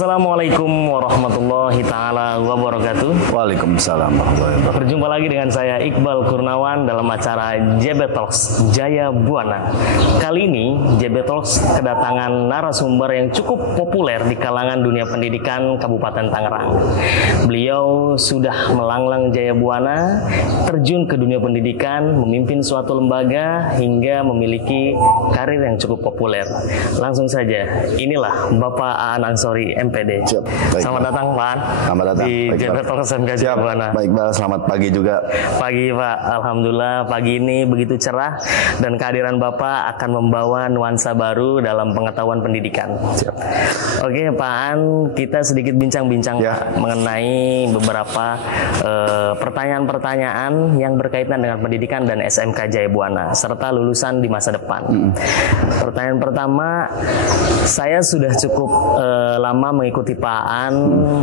Assalamualaikum warahmatullahi taala wabarakatuh. Waalaikumsalam warahmatullahi wabarakatuh. Berjumpa lagi dengan saya Iqbal Kurnawan dalam acara JB Talks Jaya Buana. Kali ini JB Talks kedatangan narasumber yang cukup populer di kalangan dunia pendidikan Kabupaten Tangerang. Beliau sudah melanglang Jaya Buana, terjun ke dunia pendidikan, memimpin suatu lembaga hingga memiliki karir yang cukup populer. Langsung saja, inilah Bapak Aan Ansori MPD. Siap. Baik, selamat datang Pak Selamat datang di JB Talks Jaya Buana. Baik Pak, selamat pagi juga. Pagi Pak, Alhamdulillah pagi ini begitu cerah dan kehadiran Bapak akan membawa nuansa baru dalam pengetahuan pendidikan. Siap. Oke Pak An, kita sedikit bincang-bincang Pak, mengenai beberapa pertanyaan-pertanyaan yang berkaitan dengan pendidikan dan SMK Jaya Buana serta lulusan di masa depan. Pertanyaan pertama, saya sudah cukup lama mengikuti Pak An,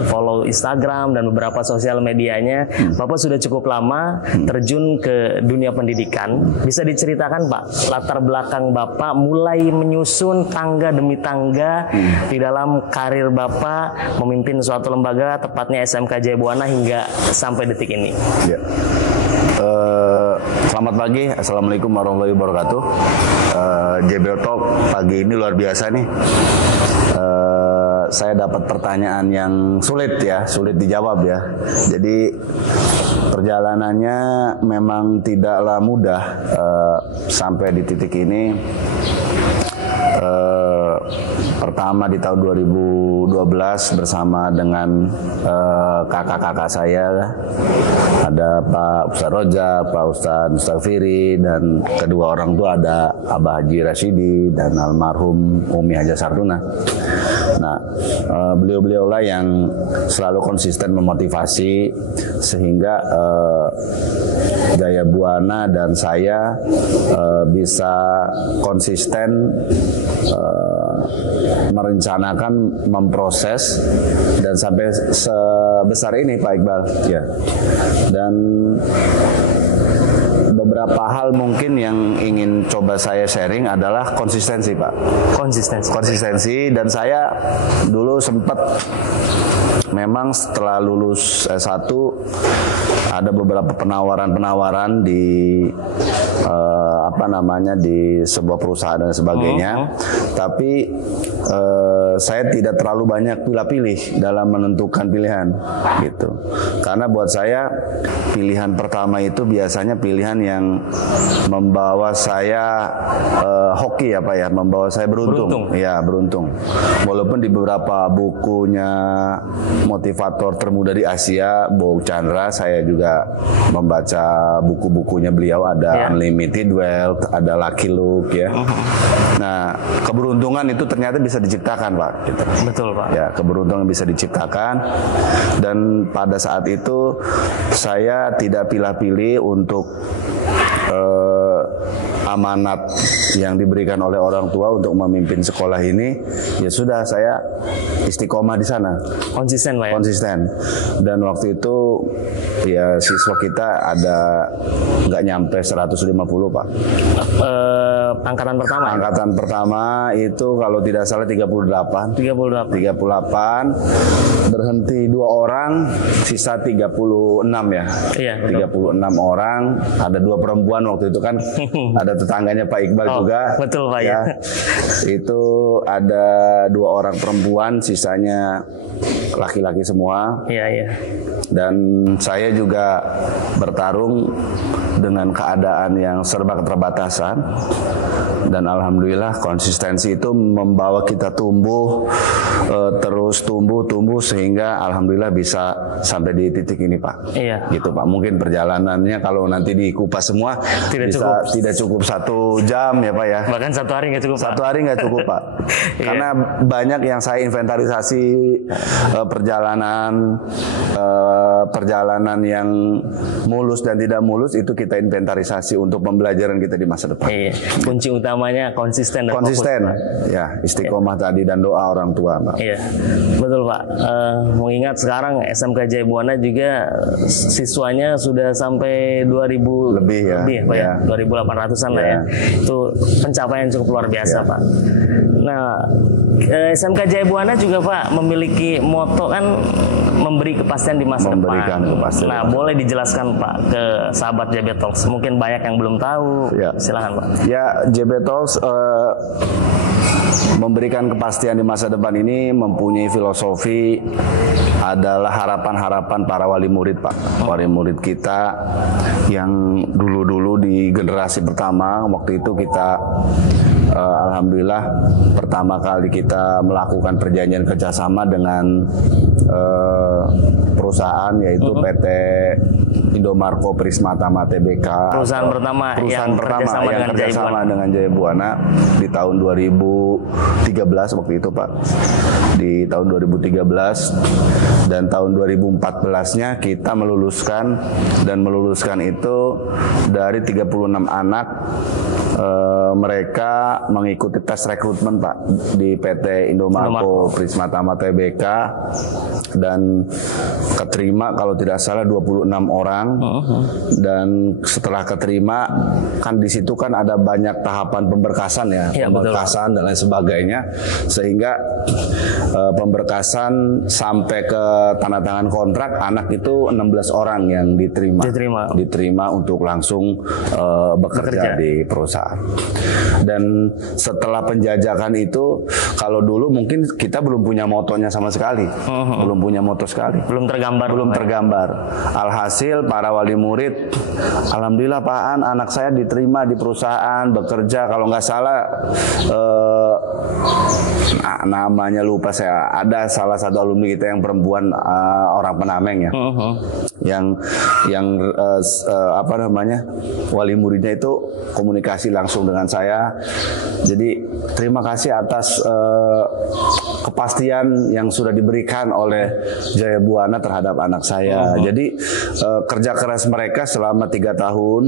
follow Instagram dan beberapa sosial medianya. Bapak sudah cukup lama terjun ke dunia pendidikan. Bisa diceritakan Pak, latar belakang Bapak mulai menyusun tangga demi tangga di dalam karir Bapak memimpin suatu lembaga, tepatnya SMK Jaya Buana hingga sampai detik ini. Ya. Selamat pagi, Assalamualaikum warahmatullahi wabarakatuh. JB Talk pagi ini luar biasa nih. Saya dapat pertanyaan yang sulit dijawab ya. Jadi perjalanannya memang tidaklah mudah sampai di titik ini. Pertama di tahun 2012 bersama dengan kakak-kakak saya, ada Pak Ustadz Rojak, Pak Ustadz Mustafiri, dan kedua orang tua ada Abah Haji Rashidi dan almarhum Umi Haja Sartuna. Nah, beliau-beliau lah yang selalu konsisten memotivasi sehingga Jaya Buana dan saya bisa konsisten merencanakan, memproses dan sampai sebesar ini Pak Iqbal ya. Dan beberapa hal mungkin yang ingin coba saya sharing adalah konsistensi Pak. Konsistensi dan saya dulu sempat memang setelah lulus S1 ada beberapa penawaran di di sebuah perusahaan dan sebagainya. Tapi saya tidak terlalu banyak pilih-pilih dalam menentukan pilihan gitu. Karena buat saya pilihan pertama itu biasanya pilihan yang membawa saya hoki ya Pak ya, membawa saya beruntung. Ya, beruntung. Walaupun di beberapa bukunya motivator termuda di Asia, Bow Chandra, saya juga membaca buku-bukunya beliau, ada Unlimited Wealth, ada Lucky Luke ya. Nah, keberuntungan itu ternyata bisa diciptakan Pak. Gitu. Betul Pak. Ya, keberuntungan bisa diciptakan. Dan pada saat itu saya tidak pilih-pilih untuk amanat yang diberikan oleh orang tua untuk memimpin sekolah ini. Ya sudah, saya istiqomah di sana. Konsisten Pak ya? Konsisten. Dan waktu itu ya siswa kita ada nggak nyampe 150 Pak. Angkatan pertama? Angkatan pertama itu kalau tidak salah 38. 38. Berhenti 2 orang, sisa 36 ya. Iya, 36 orang, ada 2 perempuan waktu itu kan. Ada tetangganya Pak Iqbal juga. Betul Pak ya. Itu ada 2 orang perempuan, sisanya laki-laki semua. Iya. Dan saya juga bertarung dengan keadaan yang serba keterbatasan. Dan alhamdulillah konsistensi itu membawa kita tumbuh, terus tumbuh sehingga alhamdulillah bisa sampai di titik ini Pak. Iya. Gitu Pak. Mungkin perjalanannya kalau nanti dikupas semua tidak cukup 1 jam ya Pak ya. Bahkan 1 hari nggak cukup Pak. 1 hari nggak cukup Pak. Karena banyak yang saya inventarisasi perjalanan yang mulus dan tidak mulus itu kita inventarisasi untuk pembelajaran kita di masa depan. Iya. Kunci utama namanya konsisten dan Konsisten, fokus, Pak. ya istiqomah tadi dan doa orang tua, Pak. Iya, betul Pak. Mengingat sekarang SMK Jaya Buana juga siswanya sudah sampai 2000 Lebih ya. Pak ya, Ya. 2800-an lah Ya. ya. Itu pencapaian cukup luar biasa Pak. Nah, SMK Jaya Buana juga Pak memiliki moto kan memberi kepastian di masa Memberikan depan. kepastian. Nah, boleh dijelaskan Pak ke sahabat JB Talks. Mungkin banyak yang belum tahu. Ya. Silakan Pak. Ya, JB Talks memberikan kepastian di masa depan ini mempunyai filosofi adalah harapan-harapan para wali murid, Pak. Wali murid kita yang dulu-dulu di generasi pertama, waktu itu kita alhamdulillah pertama kali kita melakukan perjanjian kerjasama dengan perusahaan yaitu PT Indomarko Prismatama Tbk. Perusahaan pertama yang kerjasama dengan Jaya Buana di tahun 2013 waktu itu, Pak. Di tahun 2013 dan tahun 2014-nya kita meluluskan itu dari 36 anak. Mereka mengikuti tes rekrutmen, Pak, di PT Indomarko Prismatama Tbk dan keterima kalau tidak salah 26 orang. Dan setelah keterima kan di situ kan ada banyak tahapan pemberkasan ya, pemberkasan dan lain sebagainya, sehingga pemberkasan sampai ke tanda tangan kontrak anak itu 16 orang yang diterima untuk langsung bekerja di perusahaan. Dan setelah penjajakan itu, kalau dulu mungkin kita belum punya motonya sama sekali, belum punya moto sekali, belum tergambar. Alhasil para wali murid, alhamdulillah Pak An, anak saya diterima di perusahaan bekerja, kalau nggak salah namanya lupa saya, ada salah satu alumni kita yang perempuan, orang Penameng ya, yang apa namanya, wali muridnya itu komunikasi langsung dengan saya. Jadi terima kasih atas kepastian yang sudah diberikan oleh Jaya Buana terhadap anak saya. Jadi kerja keras mereka selama 3 tahun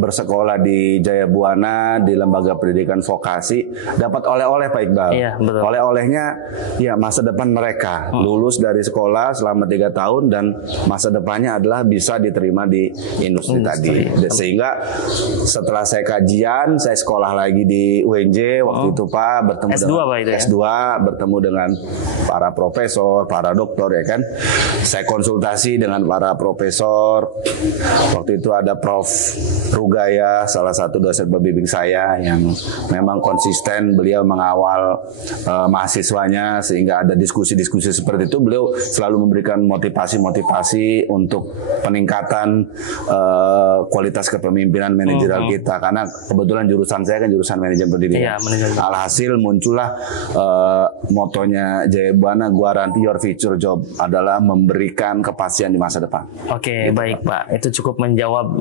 bersekolah di Jaya Buana di lembaga pendidikan vokasi dapat oleh-oleh, Pak Iqbal. Iya, betul. Oleh-olehnya ya masa depan mereka lulus dari sekolah selama 3 tahun dan masa depannya adalah bisa diterima di industri tadi. Sehingga setelah saya kajian, saya sekolah lagi di UNJ waktu itu, Pak, bertemu S2, dengan Pak, itu ya? S2, bertemu dengan para profesor, para doktor ya kan. Saya konsultasi dengan para profesor. Waktu itu ada Prof. Rugaya, salah satu dosen pembimbing saya yang memang konsisten, beliau mengawal mahasiswanya sehingga ada diskusi-diskusi seperti itu. Beliau selalu memberikan motivasi-motivasi untuk peningkatan kualitas kepemimpinan manajerial kita, karena kebetulan jurusan saya kan jurusan manajemen pendidikan. Alhasil muncullah motonya Jaya Buana, guarantee your future job, adalah memberikan kepastian di masa depan. Oke, baik Pak. Itu cukup menjawab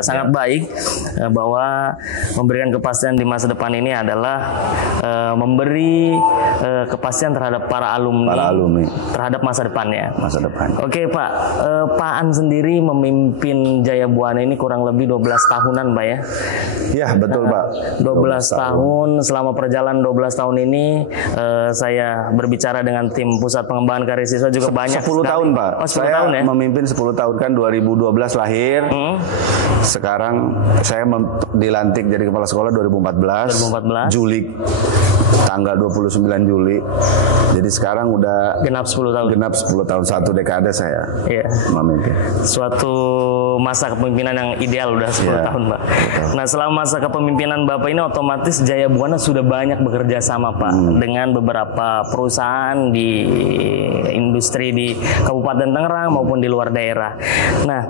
sangat baik bahwa memberikan kepastian di masa depan ini adalah memberi kepastian terhadap para alumni terhadap masa depannya. Oke Pak, Pak An sendiri memimpin Jaya Buana ini kurang lebih 12 tahunan, Pak ya? Ya, betul Pak. 12 tahun. Selama perjalanan 12 tahun ini saya berbicara dengan tim Pusat Pengembangan Karir Siswa juga banyak 10 tahun, Pak. Oh, 10 saya tahun ya? memimpin 10 tahun, kan 2012 lahir. Sekarang saya dilantik jadi kepala sekolah 2014. Juli, tanggal 29 Juli. Jadi sekarang udah genap 10 tahun. Genap 10 tahun, 1 dekade saya memimpin. Suatu masa kepemimpinan yang ideal udah 10 tahun, Pak. Nah, selama masa kepemimpinan Bapak ini otomatis Jaya Buana sudah banyak bekerja sama, Pak, dengan beberapa perusahaan di industri di Kabupaten Tangerang maupun di luar daerah. Nah,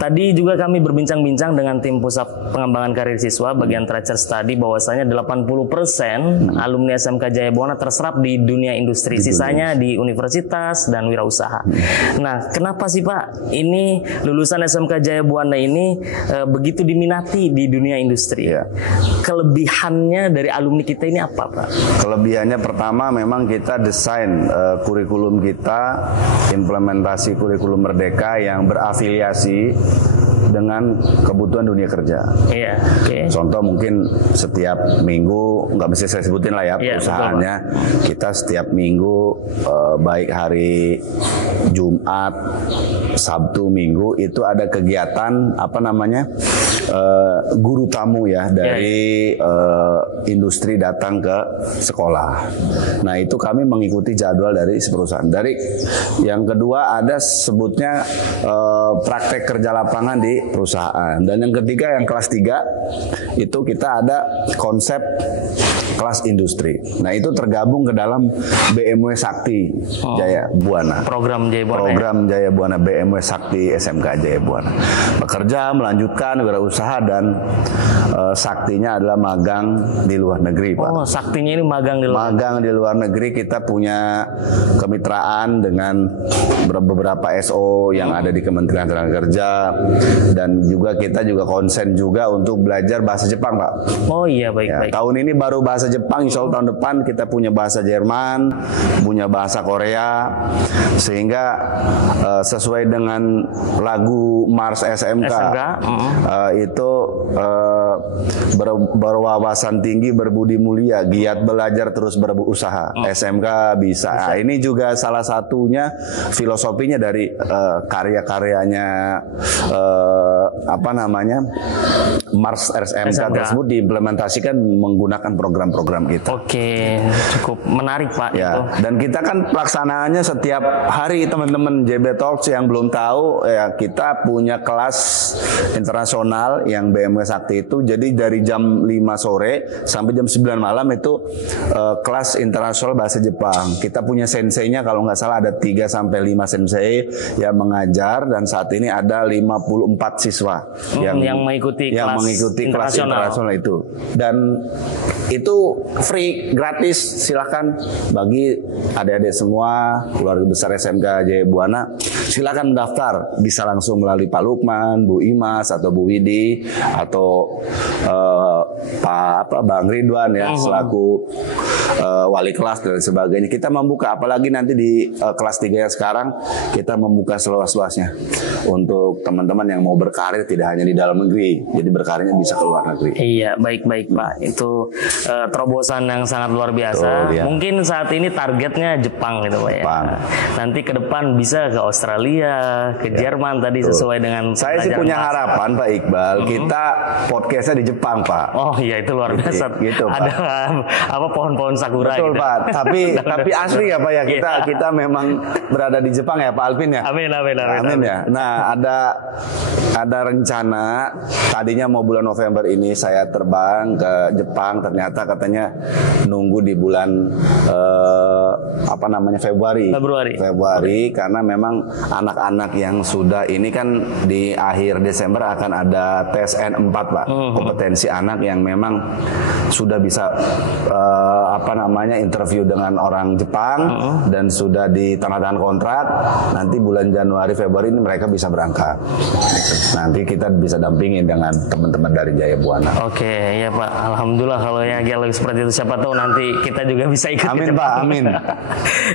tadi juga kami berbincang-bincang dengan tim Pusat Pengembangan Karir Siswa bagian Tracer Study bahwasanya 80% alumni SMK Jaya Buana terserap di dunia industri, sisanya di universitas dan wirausaha. Nah, kenapa sih Pak ini lulusan SMK Jaya Buana ini begitu diminati di dunia industri? Kelebihannya dari alumni kita ini apa, Pak? Kelebihannya pertama memang kita desain kurikulum kita, implementasi kurikulum Merdeka yang berafiliasi dengan kebutuhan dunia kerja. Iya. Oke. Contoh mungkin setiap minggu, nggak mesti saya sebutin lah ya perusahaannya, kita setiap minggu baik hari Jumat, Sabtu, Minggu itu ada kegiatan guru tamu ya dari industri datang ke sekolah. Nah itu kami mengikuti jadwal dari perusahaan. Dari yang kedua ada sebutnya praktek kerja lapangan di perusahaan. Dan yang ketiga yang kelas 3 itu kita ada konsep kelas industri. Nah itu tergabung ke dalam BMW Sakti Jaya Buana. Program Jaya Buana. Program Jaya Buana BMW Sakti SMK Jaya Buana. Bekerja, melanjutkan wirausaha dan saktinya adalah magang di luar negeri, Pak. Oh, saktinya ini magang di luar. Magang di luar negeri, kita punya kemitraan dengan beberapa SO yang ada di Kementerian Tenagakerja, dan juga kita juga konsen juga untuk belajar bahasa Jepang, Pak. Oh iya, baik. Tahun ini baru bahasa Jepang, insya Allah tahun depan kita punya bahasa Jerman, punya bahasa Korea, sehingga sesuai dengan lagu Mars SMK. Itu berwawasan tinggi, berbudi mulia, giat belajar, terus berusaha. SMK bisa. Nah, ini juga salah satunya filosofinya dari karya-karyanya Mars SMK tersebut diimplementasikan menggunakan program-program kita. Oke, cukup menarik, Pak. Ya, itu. dan kita kan pelaksanaannya setiap hari, teman-teman JB Talks yang belum tahu ya, kita punya kelas internasional yang BMW Sakti itu. Jadi dari jam 5 sore sampai jam 9 malam itu kelas internasional bahasa Jepang. Kita punya senseinya, kalau nggak salah ada 3 sampai 5 sensei yang mengajar, dan saat ini ada 54 siswa yang mengikuti kelas internasional itu. Dan itu free, gratis, silakan bagi adik-adik semua keluarga besar SMK Jaya Buana, silakan mendaftar, bisa langsung melalui Pak Lukman, Bu Imas, atau Bu Widi, atau Bang Ridwan ya selaku wali kelas dan sebagainya. Kita membuka, apalagi nanti di kelas 3 yang sekarang, kita membuka seluas-luasnya untuk teman-teman yang mau berkarir tidak hanya di dalam negeri, jadi berkarirnya bisa ke luar negeri. Iya, baik Pak. Itu terobosan yang sangat luar biasa. Betul, ya. Mungkin saat ini targetnya Jepang gitu, Pak ya. Nanti ke depan bisa ke Australia, ke Jerman tadi sesuai dengan. Saya sih punya harapan, Pak Iqbal, kita podcastnya di Jepang, Pak. Oh iya, itu luar biasa. Gitu, ada pohon-pohon sakura. Betul, gitu. Pak. Tapi asli ya, Pak ya. Kita memang berada di Jepang ya, Pak Alvin ya. Amin ya. Nah, ada rencana tadinya mau bulan November ini saya terbang ke Jepang, ternyata katanya nunggu di bulan Februari, karena memang anak-anak yang sudah ini kan di akhir Desember akan ada tes N4, Pak. Kompetensi anak yang memang sudah bisa interview dengan orang Jepang dan sudah ditandatangan kontrak. Nanti bulan Januari Februari ini mereka bisa berangkat. Nanti kita bisa dampingin dengan teman-teman dari Jaya Buana. Oke, ya Pak. Alhamdulillah kalau yang seperti itu, siapa tahu nanti kita juga bisa ikut. Amin, Pak. Amin.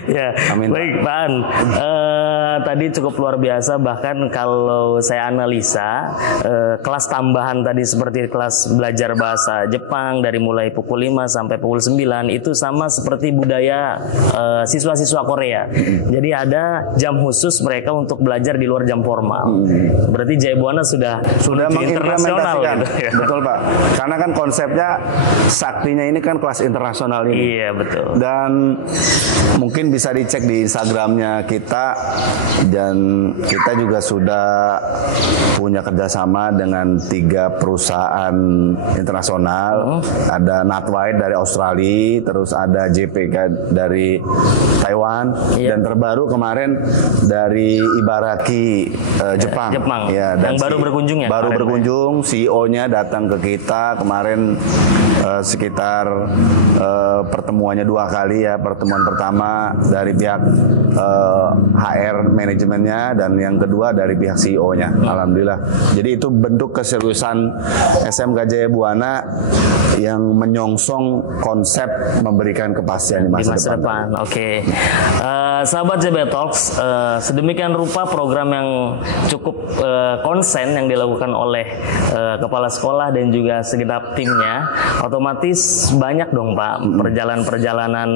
Ya. Amin, baik, Pak. Tadi cukup luar biasa. Bahkan kalau saya analisa kelas tambahan tadi seperti kelas belajar bahasa Jepang dari mulai pukul 5 sampai pukul 9 itu sama seperti budaya siswa-siswa Korea. Jadi ada jam khusus mereka untuk belajar di luar jam formal. Berarti Jaya Buana sudah internasional gitu, ya. Betul, Pak. Karena kan konsepnya saktinya ini kan kelas internasional ini. Iya, betul. Dan mungkin bisa dicek di Instagramnya kita, dan kita juga sudah punya kerjasama dengan 3 perusahaan internasional. Ada Natwide dari Australia, terus ada JPK dari Taiwan, dan terbaru kemarin dari Ibaraki Jepang. Ya, dan yang baru berkunjung ya? Baru berkunjung, CEO-nya datang ke kita kemarin sekitar pertemuannya 2 kali ya. Pertemuan pertama dari pihak HR manajemennya, dan yang kedua dari pihak CEO-nya. Alhamdulillah. Jadi itu bentuk keseriusan SMK Jaya Buana yang menyongsong konsep memberikan kepastian di masa depan. Oke. Sahabat JB Talks, sedemikian rupa program yang cukup konsen yang dilakukan oleh kepala sekolah dan juga segenap timnya, otomatis banyak dong Pak perjalanan-perjalanan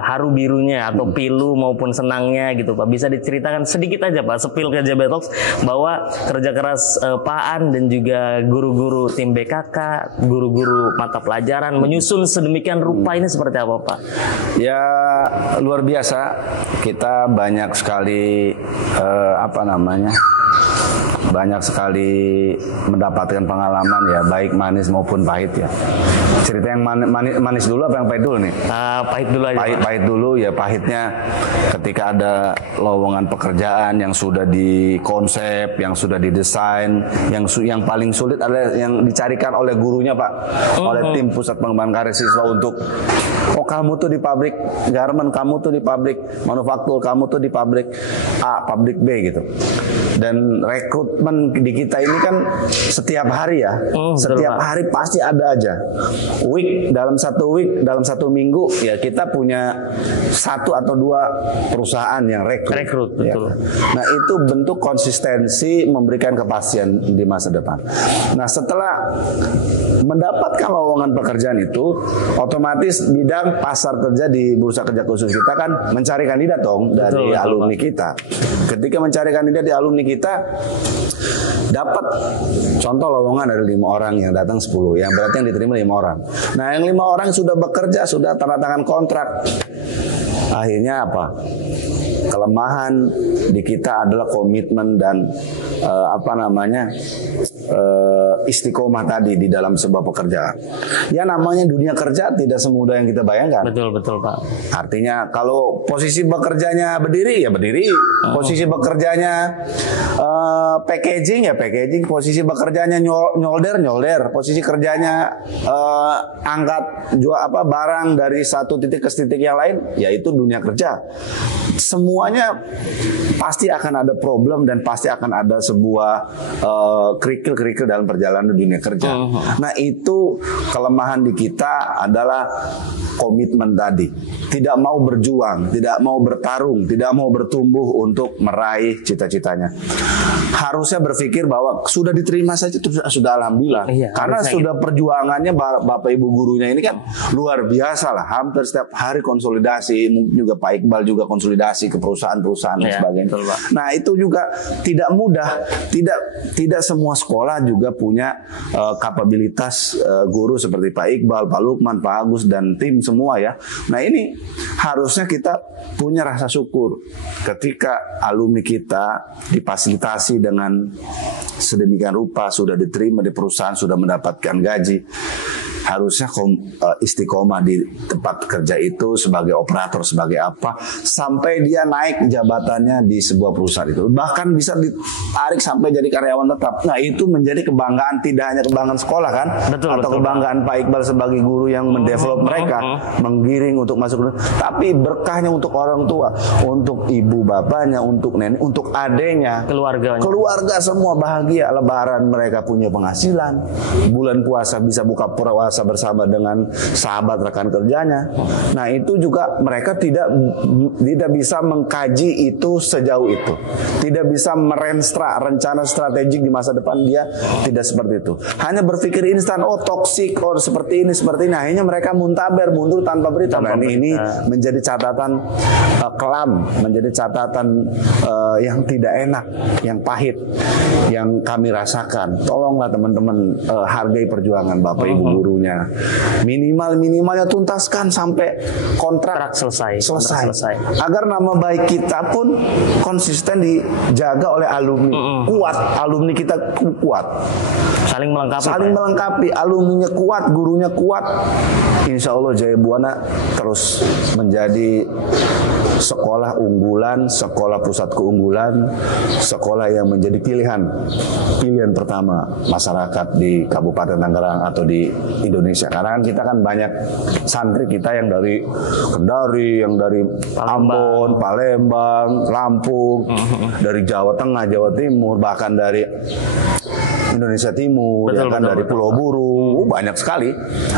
haru birunya atau pilu maupun senangnya gitu Pak. Bisa diceritakan sedikit aja Pak, sepil ke JB Talks, bahwa kerja keras Pak An dan juga guru-guru tim BKK, guru-guru mata pelajaran menyusun sedemikian rupa ini seperti apa Pak? Ya luar biasa, kita banyak sekali banyak sekali mendapatkan pengalaman ya, baik manis maupun pahit ya. Cerita yang manis dulu apa yang pahit dulu nih? Pahit dulu aja. Pahit dulu ya. Pahitnya ketika ada lowongan pekerjaan yang sudah dikonsep, yang sudah didesain, yang paling sulit adalah yang dicarikan oleh gurunya Pak, oleh tim pusat pengembangan karir siswa untuk kamu tuh di pabrik garment, kamu tuh di pabrik manufaktur, kamu tuh di pabrik A, pabrik B gitu. Dan rekrutmen di kita ini kan setiap hari ya, setiap hari pasti ada aja. Dalam satu minggu ya kita punya 1 atau 2 perusahaan yang rekrut betul. Ya. Nah itu bentuk konsistensi memberikan kepastian di masa depan. Nah setelah mendapatkan lowongan pekerjaan itu, otomatis bidang pasar kerja di bursa kerja khusus kita kan mencari kandidat dong dari alumni kita. Ketika mencari kandidat di alumni kita, dapat contoh lowongan dari 5 orang, yang datang 10, yang berarti yang diterima 5 orang. Nah yang 5 orang sudah bekerja, sudah tanda tangan kontrak. Akhirnya apa? Kelemahan di kita adalah komitmen dan istiqomah tadi di dalam sebuah pekerjaan. Ya namanya dunia kerja tidak semudah yang kita bayangkan. Betul Pak. Artinya kalau posisi bekerjanya berdiri ya berdiri, posisi bekerjanya packaging ya packaging, posisi bekerjanya nyolder, posisi kerjanya angkat barang dari satu titik ke titik yang lain, yaitu dunia kerja. Semuanya pasti akan ada problem dan pasti akan ada sebuah kerikil-kerikil dalam perjalanan dunia kerja. Nah itu kelemahan di kita adalah komitmen tadi. Tidak mau berjuang, tidak mau bertarung, tidak mau bertumbuh untuk meraih cita-citanya. Harusnya berpikir bahwa sudah diterima saja itu sudah alhamdulillah. Karena sudah perjuangannya Bapak Ibu gurunya ini kan luar biasa lah. Hampir setiap hari konsolidasi, mungkin juga Pak Iqbal juga konsolidasi ke perusahaan-perusahaan dan sebagainya. Nah itu juga tidak mudah. Tidak semua sekolah juga punya kapabilitas guru seperti Pak Iqbal, Pak Lukman, Pak Agus dan tim semua ya. Nah ini harusnya kita punya rasa syukur ketika alumni kita difasilitasi dengan sedemikian rupa, sudah diterima di perusahaan, sudah mendapatkan gaji. Harusnya istiqomah di tempat kerja itu sebagai operator, sebagai apa, sampai dia naik jabatannya di sebuah perusahaan itu. Bahkan bisa ditarik sampai jadi karyawan tetap. Nah itu menjadi kebanggaan, tidak hanya kebanggaan sekolah kan, atau kebanggaan Pak Iqbal sebagai guru yang mendevelop mereka, menggiring untuk masuk, tapi berkahnya untuk orang tua, untuk ibu bapaknya, untuk nenek, untuk adenya, keluarga semua bahagia. Lebaran mereka punya penghasilan, bulan puasa bisa buka puasa bersama dengan sahabat rekan kerjanya. Nah itu juga mereka tidak bisa mengkaji itu sejauh itu, tidak bisa rencana strategik di masa depan. Dia tidak seperti itu, hanya berpikir instan, toksik, seperti ini. Akhirnya mereka muntaber, mundur tanpa berita. Dan ini menjadi catatan kelam, menjadi catatan yang tidak enak, yang pahit, yang kami rasakan. Tolonglah teman-teman, hargai perjuangan Bapak Ibu gurunya. Minimalnya tuntaskan sampai kontrak selesai. Agar nama baik kita pun konsisten dijaga oleh alumni. Kuat, alumni kita kuat. Saling melengkapi. Alumninya kuat, gurunya kuat. Insya Allah Jaya Buana terus menjadi sekolah unggulan, sekolah pusat keunggulan, sekolah yang menjadi pilihan pertama masyarakat di Kabupaten Tangerang atau di Indonesia. Karena kan kita kan banyak santri kita yang dari Kendari, yang dari Ambon, Palembang, Lampung, dari Jawa Tengah, Jawa Timur, bahkan dari Indonesia Timur, Betul, ya kan, betul, dari betul. Pulau Buru, banyak sekali.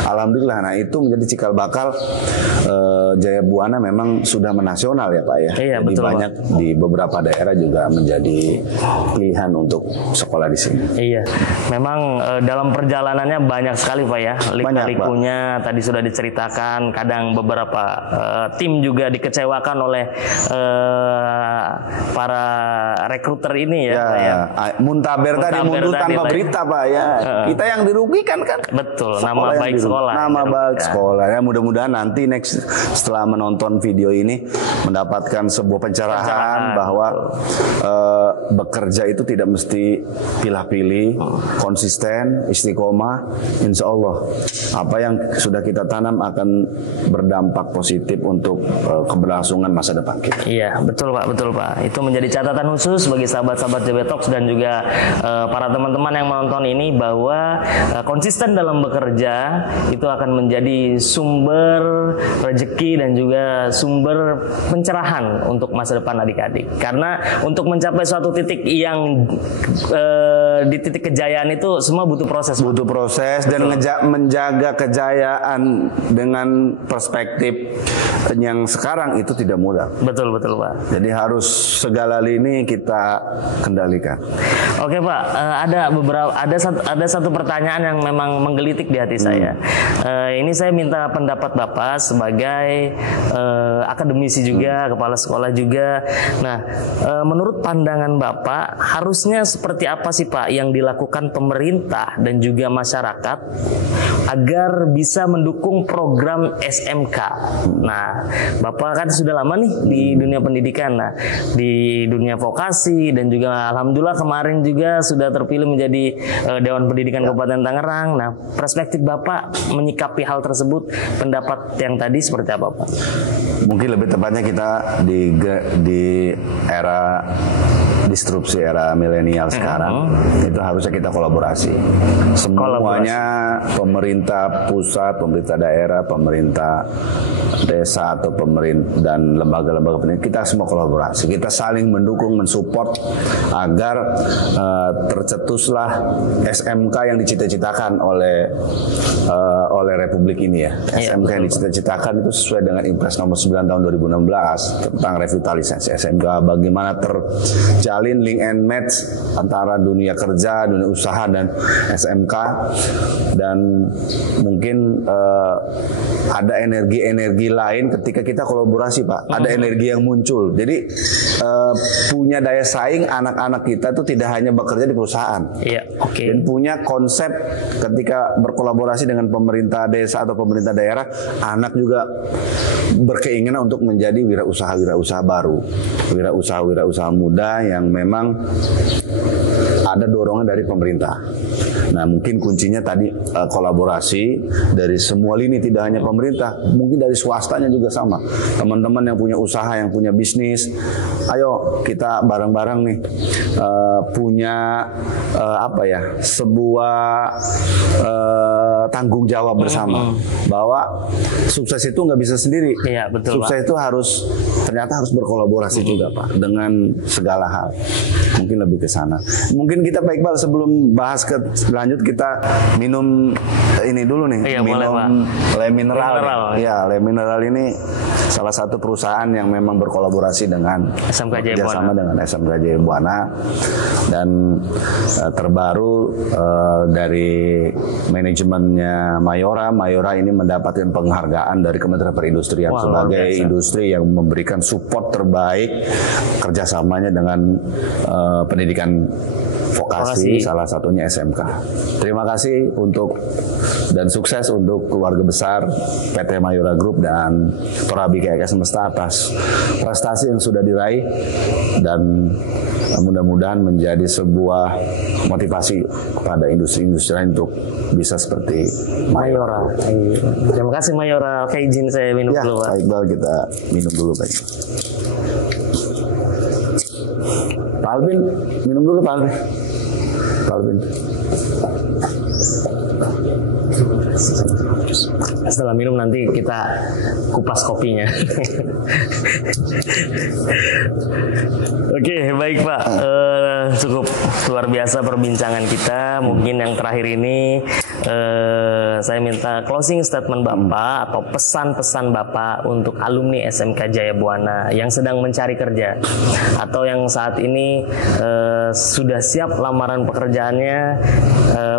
Alhamdulillah. Nah, itu menjadi cikal bakal Jaya Buana memang sudah menasional ya Pak ya. Iya, Jadi betul, banyak di beberapa daerah juga menjadi pilihan untuk sekolah di sini. Iya, memang dalam perjalanannya banyak sekali Pak ya, lika-likunya tadi sudah diceritakan. Kadang beberapa tim juga dikecewakan oleh para rekruter ini ya, Pak ya. Muntaber tadi mundur tadi, tanpa Pak. berita Pak ya. Kita yang dirugikan kan. Betul, Sekolah nama yang baik dirugikan. sekolah. Nama baik sekolah ya. Mudah-mudahan nanti next setelah menonton video ini mendapatkan sebuah pencerahan bahwa bekerja itu tidak mesti pilih-pilih, konsisten, istiqomah. Insya Allah apa yang sudah kita tanam akan berdampak positif untuk keberlangsungan masa depan kita. Iya, betul Pak, betul Pak. Itu menjadi catatan khusus bagi sahabat-sahabat JB Talks dan juga para teman-teman yang menonton ini, bahwa konsisten dalam bekerja itu akan menjadi sumber rezeki dan juga sumber pencerahan untuk masa depan adik-adik. Karena untuk mencapai suatu titik yang di titik kejayaan itu semua butuh proses. Butuh proses dan menjaga kejayaan dengan perspektif yang sekarang itu tidak mudah. Betul, betul Pak. Jadi harus segala lini kita kendalikan. Oke Pak, ada satu pertanyaan yang memang menggelitik di hati saya. Ini saya minta pendapat Bapak sebagai akademisi juga, kepala sekolah juga. Nah, menurut pandangan Bapak, harusnya seperti apa sih Pak yang dilakukan pemerintah dan juga masyarakat agar bisa mendukung program SMK? Nah, Bapak kan sudah lama nih di dunia pendidikan, nah di dunia vokasi, dan juga alhamdulillah kemarin juga sudah terpilih menjadi Dewan Pendidikan Kabupaten Tangerang. Nah, perspektif Bapak menyikapi hal tersebut, pendapat yang tadi seperti apa Pak? Mungkin lebih tepatnya kita di era disrupsi era milenial sekarang, itu harusnya kita kolaborasi. Semuanya, pemerintah pusat, pemerintah daerah, pemerintah desa atau pemerintah dan lembaga-lembaga pendidikan, kita semua kolaborasi. Kita saling mendukung, mensupport agar tercetuslah SMK yang dicita-citakan oleh Republik ini ya. SMK yang dicita-citakan itu sesuai dengan Impres nomor 9 tahun 2016 tentang revitalisasi SMK, bagaimana terjalin link and match antara dunia kerja, dunia usaha dan SMK, dan mungkin ada energi-energi lain ketika kita kolaborasi Pak. Ada energi yang muncul. Jadi punya daya saing anak-anak kita itu tidak hanya bekerja di perusahaan. Iya, oke. Dan punya konsep ketika berkolaborasi dengan pemerintah desa atau pemerintah daerah, anak juga berkeinginan untuk menjadi wirausaha baru, wirausaha muda yang memang ada dorongan dari pemerintah. Nah, mungkin kuncinya tadi kolaborasi dari semua lini, tidak hanya pemerintah, mungkin dari swastanya juga sama. Teman-teman yang punya usaha, yang punya bisnis, ayo kita bareng-bareng nih punya sebuah tanggung jawab bersama bahwa sukses itu nggak bisa sendiri. Iya, betul, sukses Pak. itu ternyata harus berkolaborasi juga Pak dengan segala hal. Mungkin lebih ke sana. Mungkin kita Pak Iqbal sebelum bahas ke lanjut kita minum ini dulu nih. Iya, minum boleh, Pak. Le Mineral. Ya. Ya, Le Mineral ini salah satu perusahaan yang memang berkolaborasi dengan SMK Jaya bekerjasama Buana. dengan SMK Jaya Buana, dan terbaru dari manajemennya Mayora ini mendapatkan penghargaan dari Kementerian Perindustrian sebagai industri yang memberikan support terbaik kerjasamanya dengan pendidikan vokasi, salah satunya SMK. Terima kasih dan sukses untuk keluarga besar PT Mayora Group dan Torabi KK Semesta atas prestasi yang sudah diraih, dan mudah-mudahan menjadi sebuah motivasi kepada industri-industri lain untuk bisa seperti Mayora. Terima kasih Mayora. Oke, izin saya minum dulu Pak. Pak Iqbal, kita minum dulu Pak Iqbal. Pak Alvin, minum dulu Pak Alvin. Pak Alvin. Setelah minum nanti kita kupas kopinya. Oke, baik Pak. Cukup luar luar biasa perbincangan kita. Mungkin yang terakhir ini saya minta closing statement Bapak atau pesan-pesan Bapak untuk alumni SMK Jaya Buana yang sedang mencari kerja atau yang saat ini sudah siap lamaran pekerjaannya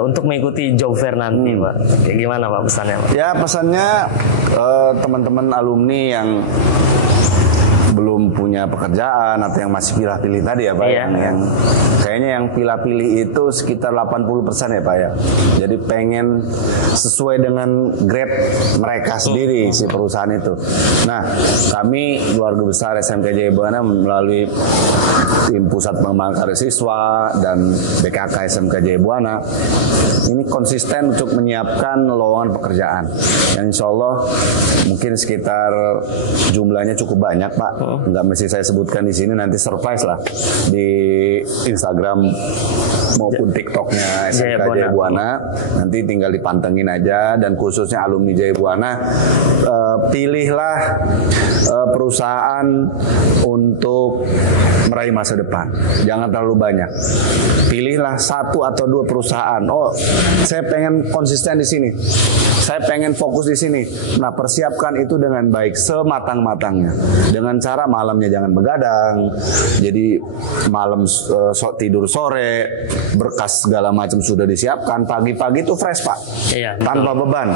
untuk mengikuti job fair nanti, Pak. Kayak gimana Pak pesannya, Pak? Ya, pesannya teman-teman alumni yang belum punya pekerjaan atau yang masih pilih-pilih tadi ya Pak, Iya. yang kayaknya yang pilih-pilih itu sekitar 80% ya Pak ya. Jadi pengen sesuai dengan grade mereka sendiri si perusahaan itu. Nah, kami keluarga besar SMK Jaya Buana melalui tim pusat pengembangan karir siswa dan BKK SMK Jaya Buana ini konsisten untuk menyiapkan lowongan pekerjaan yang insya Allah mungkin sekitar jumlahnya cukup banyak Pak. Nggak mesti saya sebutkan di sini, nanti surprise lah di Instagram maupun TikToknya SMK Jaya Buana. Nanti tinggal dipantengin aja, dan khususnya alumni Jaya Buana, pilihlah perusahaan untuk meraih masa depan. Jangan terlalu banyak. Pilihlah 1 atau 2 perusahaan. Oh, saya pengen konsisten di sini. Saya pengen fokus di sini. Nah, persiapkan itu dengan baik, sematang-matangnya. Dengan cara malamnya jangan begadang. Jadi malam tidur sore, berkas segala macam sudah disiapkan. Pagi-pagi itu fresh Pak. Iya, tanpa beban.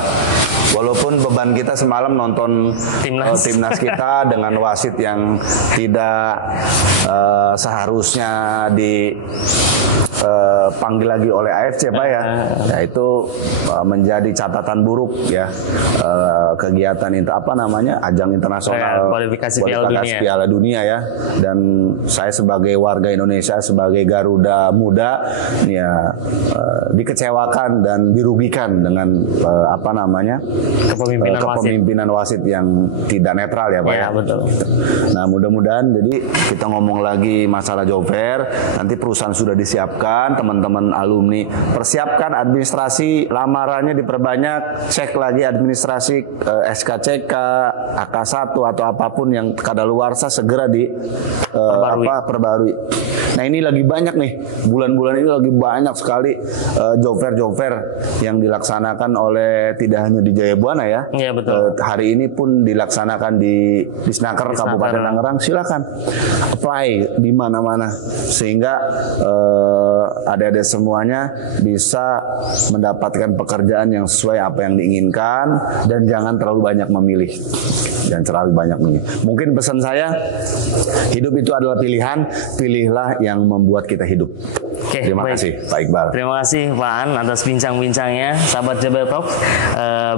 Walaupun beban kita semalam nonton timnas kita dengan wasit yang tidak seharusnya dipanggil lagi oleh AFC Pak ya. Nah, itu menjadi catatan buruk ya, kegiatan ajang internasional kualifikasi Piala Dunia ya. Dan saya sebagai warga Indonesia, sebagai Garuda Muda ya, dikecewakan dan dirugikan dengan kepemimpinan wasit yang tidak netral ya Pak ya. Betul. Nah, mudah-mudahan jadi kita ngomong lagi masalah job fair, nanti perusahaan sudah disiapkan, teman-teman alumni persiapkan administrasi lamarannya diperbanyak, cek lagi administrasi SKCK, AK1 atau apapun yang kadaluarsa segera perbarui. Nah, ini lagi banyak nih, bulan-bulan ini lagi banyak sekali job fair yang dilaksanakan oleh tidak hanya di Jaya Buana ya. Iya, betul. Hari ini pun dilaksanakan di Disnaker Kabupaten Tangerang. Silakan apply di mana-mana sehingga adik-adik semuanya bisa mendapatkan pekerjaan yang sesuai apa yang diinginkan, dan jangan terlalu banyak memilih. Mungkin pesan saya, hidup itu adalah pilihan, pilihlah yang membuat kita hidup. Oke, terima kasih Pak Iqbal. Terima kasih Pak An atas bincang-bincangnya. Sahabat Jabar Talk,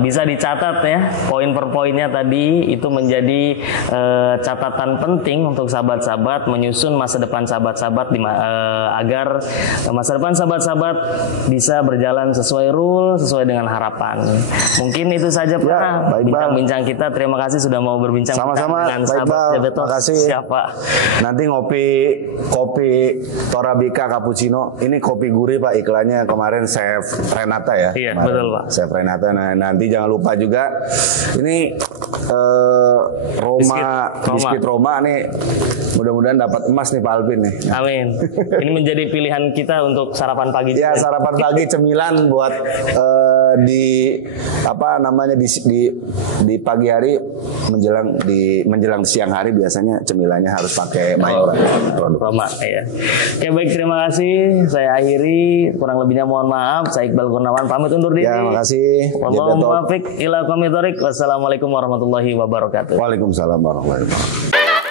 bisa dicatat ya, poin per poinnya tadi itu menjadi catatan penting untuk sahabat-sahabat menyusun masa depan sahabat-sahabat agar masa depan sahabat-sahabat bisa berjalan sesuai rule, sesuai dengan harapan. Mungkin itu saja Pak, ya, bincang-bincang kita. Terima kasih sudah mau berbincang sama-sama dengan sahabat Jabar Talk. Makasih. Siapa? Nanti kopi Torabika Cappuccino. Ini kopi gurih Pak, iklannya kemarin Chef Renata ya. Iya, kemarin, betul Pak. Chef Renata. Nah, nanti jangan lupa juga ini biskuit Roma nih. Mudah-mudahan dapat emas nih Pak Alvin nih. Amin. Ini menjadi pilihan kita untuk sarapan pagi. Ya, sarapan pagi cemilan buat di pagi hari menjelang siang hari biasanya cemilannya harus pakai Mayora produk Roma ya. Oke, baik, terima kasih. Saya akhiri, kurang lebihnya mohon maaf. Saya Iqbal Kurnawan pamit undur diri. Ya, makasih. Wassalamualaikum warahmatullahi wabarakatuh. Waalaikumsalam warahmatullahi wabarakatuh.